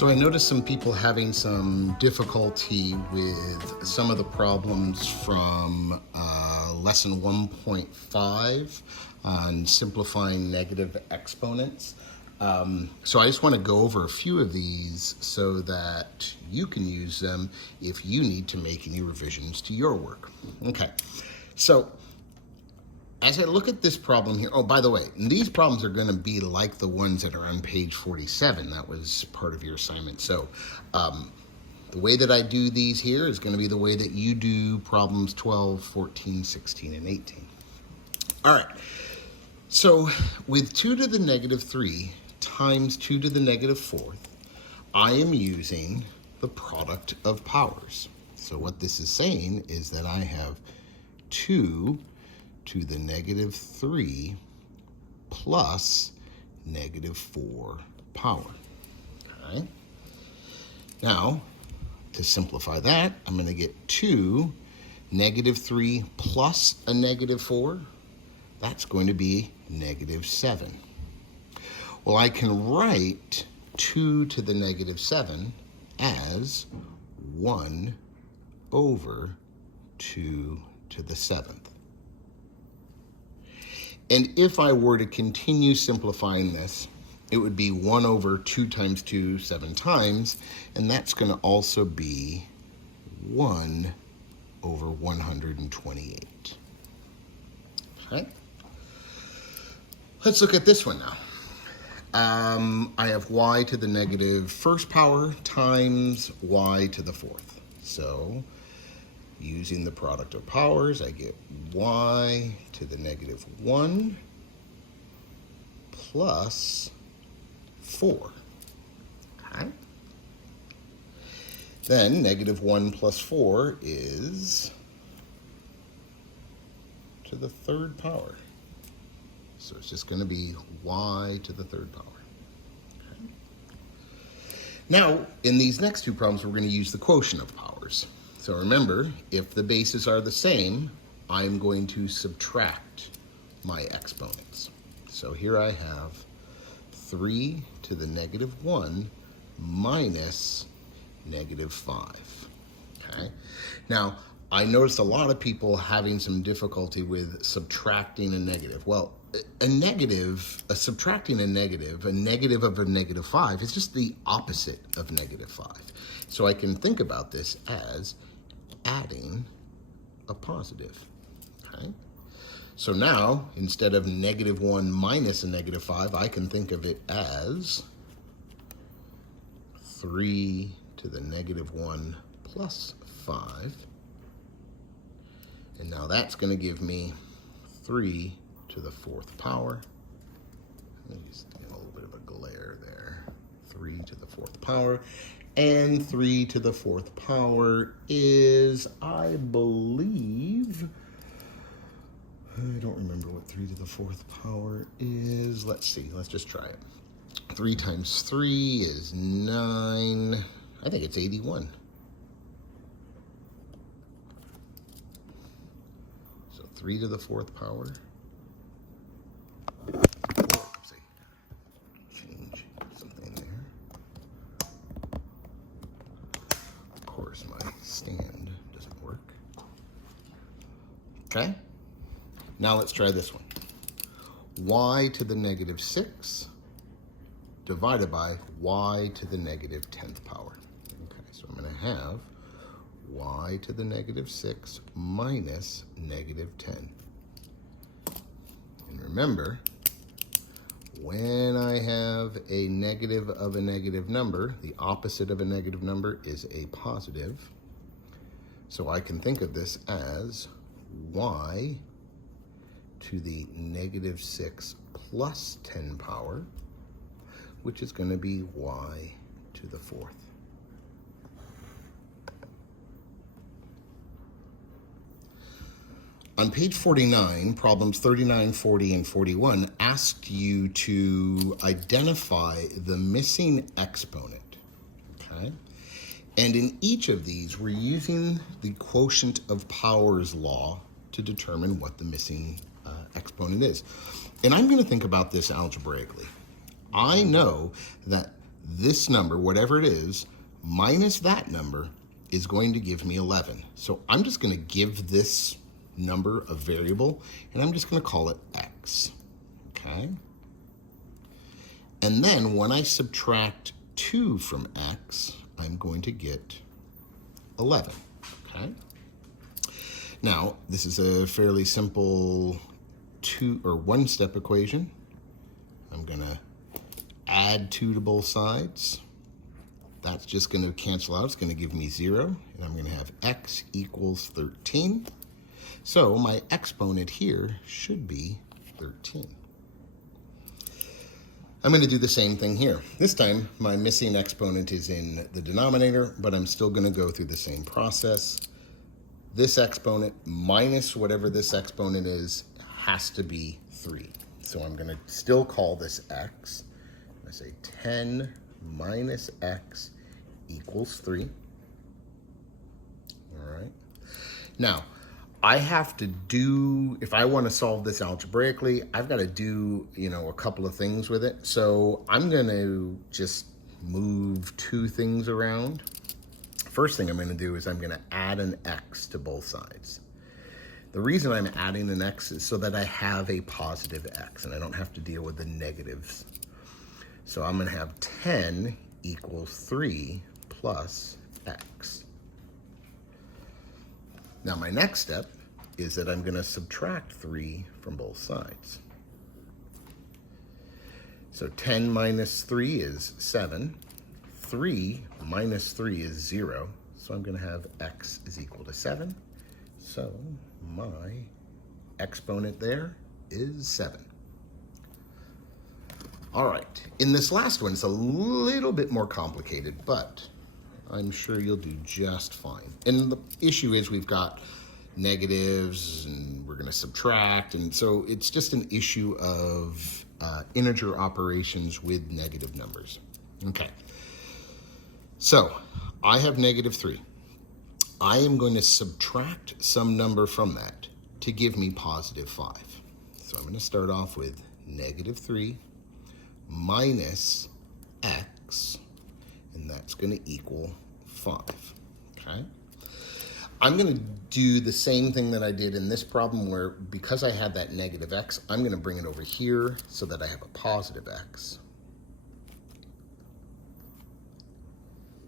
So I noticed some people having some difficulty with some of the problems from lesson 1.5 on simplifying negative exponents. So I just want to go over a few of these so that you can use them if you need to make any revisions to your work. Okay, so as I look at this problem here, oh, by the way, these problems are going to be like the ones that are on page 47. That was part of your assignment. So the way that I do these here is going to be the way that you do problems 12, 14, 16, and 18. All right. So with 2 to the negative 3 times 2 to the negative 4th, I am using the product of powers. So what this is saying is that I have 2 to the negative 3 plus negative 4 power. Okay. Now, to simplify that, I'm going to get 2 negative 3 plus a negative 4. That's going to be negative 7. Well, I can write 2 to the negative 7 as 1 over 2 to the 7th. And if I were to continue simplifying this, it would be 1 over 2 times 2 7 times, and that's going to also be 1 over 128. Okay. Let's look at this one now. I have y to the negative first power times y to the 4th. So using the product of powers, I get y to the negative 1 plus 4. Okay. Then negative 1 plus 4 is to the 3rd power. So it's just going to be y to the 3rd power. Okay. Now, in these next two problems, we're going to use the quotient of powers. So remember, if the bases are the same, I'm going to subtract my exponents. So here I have 3 to the negative 1 minus negative 5. Okay. Now, I noticed a lot of people having some difficulty with subtracting a negative. Well, subtracting a negative of a negative 5 is just the opposite of negative 5. So I can think about this as adding a positive. Okay. So now, instead of negative 1 minus a negative 5, I can think of it as 3 to the negative 1 plus 5. And now that's going to give me 3 to the 4th power. Just a little bit of a glare there. 3 to the 4th power. And 3 to the 4th power is, I believe, I don't remember what 3 to the 4th power is. Let's see, let's just try it. 3 times 3 is 9. I think it's 81. So 3 to the 4th power. Change something there. Of course, my stand doesn't work. Okay. Now let's try this one. Y to the negative 6 divided by y to the negative 10th power. Okay, so I'm going to have y to the negative 6 minus negative 10. And remember, when I have a negative of a negative number, the opposite of a negative number is a positive. So I can think of this as y to the negative 6 plus 10 power, which is going to be y to the 4th. On page 49, problems 39, 40, and 41 asked you to identify the missing exponent, okay? And in each of these, we're using the quotient of powers law to determine what the missing exponent is. And I'm going to think about this algebraically. I know that this number, whatever it is, minus that number is going to give me 11. So I'm just going to give this number a variable, and I'm just going to call it x, okay? And then when I subtract 2 from x, I'm going to get 11, okay? Now, this is a fairly simple one-step equation. I'm going to add 2 to both sides. That's just going to cancel out. It's going to give me 0, and I'm going to have x equals 13. So my exponent here should be 13. I'm going to do the same thing here. This time, my missing exponent is in the denominator, but I'm still going to go through the same process. This exponent minus whatever this exponent is has to be 3. So I'm going to still call this x. I say 10 minus x equals 3. All right. Now, I have to do, if I want to solve this algebraically, I've got to do, a couple of things with it. So I'm going to just move 2 things around. First thing I'm going to do is I'm going to add an x to both sides. The reason I'm adding an x is so that I have a positive x and I don't have to deal with the negatives. So I'm going to have 10 equals 3 plus x. Now my next step is that I'm going to subtract 3 from both sides. So 10 minus 3 is 7. 3 minus 3 is 0. So I'm going to have x is equal to 7. So my exponent there is 7. All right, in this last one, it's a little bit more complicated, but I'm sure you'll do just fine. And the issue is we've got negatives and we're gonna subtract, and so it's just an issue of integer operations with negative numbers. Okay, so I have negative 3. I am going to subtract some number from that to give me positive 5. So I'm gonna start off with negative 3 minus x, and that's going to equal 5, okay? I'm going to do the same thing that I did in this problem where, because I had that negative x, I'm going to bring it over here so that I have a positive x.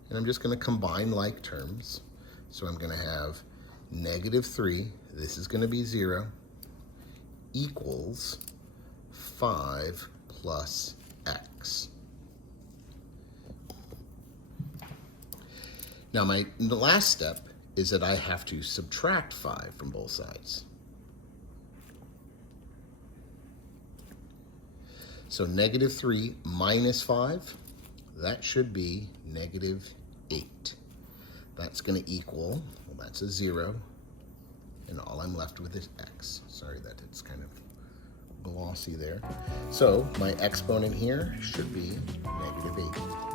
And I'm just going to combine like terms. So I'm going to have negative 3, this is going to be 0, equals 5 plus x. Now the last step is that I have to subtract 5 from both sides. So negative 3 minus 5, that should be negative 8. That's going to equal, well, that's a 0, and all I'm left with is x. Sorry that it's kind of glossy there. So my exponent here should be negative 8.